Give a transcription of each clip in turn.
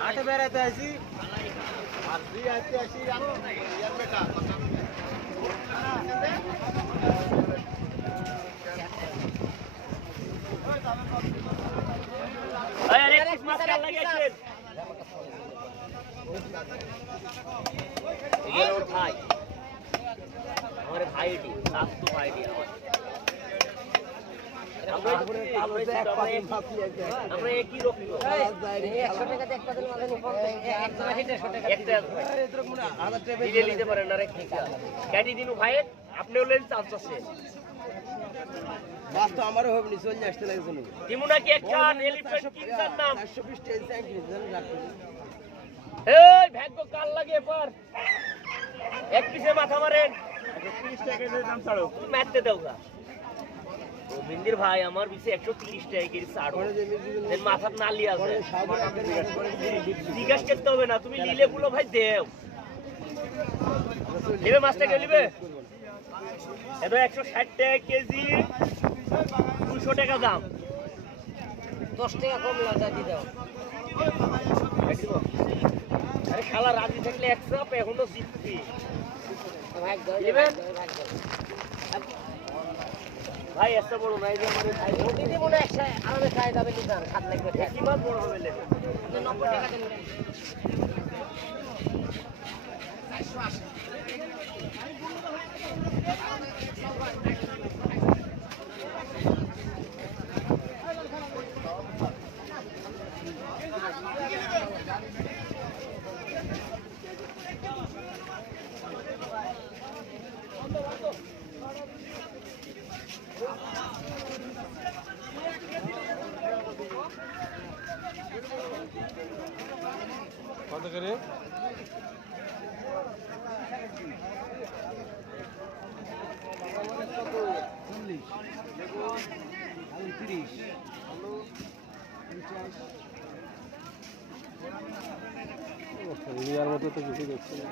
হাটে বেড়াতে আসি আর দুই আসতে আসি বেটা ভাই আমার ভাইটি স্বাস্থ্য ভাইটি আমরা একই রকম 100 টাকা দেখতে দিলে মাঝে নিতে নিতে পারেন না রে ক্যাটি দিনু ভাই আপনি হলেন চান্স আছে বাস তো আমারও হবে নি চলে আসতে লাগে শুনুন দিমুনা কি একখান এলিফ্যান্ট কিংসার নাম 420 টেন সাইড রাখুন এই ভাগ্য কাল লাগে পর এক পিছে মাথা মারেন 30 টাকা এর দাম ছাড়ো তুমি মারতে দাও গা ও বিন্দির ভাই আমার পিছে 130 টাকা কেজি ছাড়ো দেন মাথার নালি আছে জিজ্ঞাসা করতে হবে না তুমি নিলে গুলো ভাই দেও নেবে মাছটা কে নেবে এটা 160 টাকা কেজি 200 টাকা দাম 10 টাকা কম লাগা দি দাও আরে শালা রাজি থাকলে 100 এখনো জিতবি ভাই ভাই এত বড় নাই যে মানে ভাই ওটি দিব না 100 আরামে খাই যাবে নিদান খাত লাগবে কি মাছ বড় হবে লে 90 টাকা দেন 80 কত করে রিয়ার মতো তো কিছু দেখছি না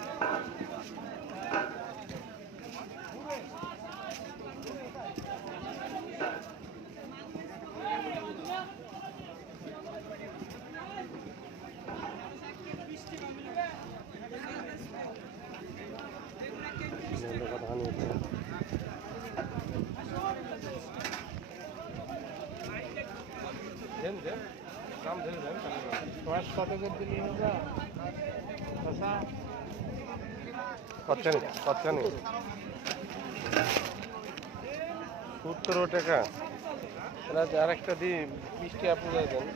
কতখানি 17 টাকা আর একটা দিই 20 টাকা আপনি দেন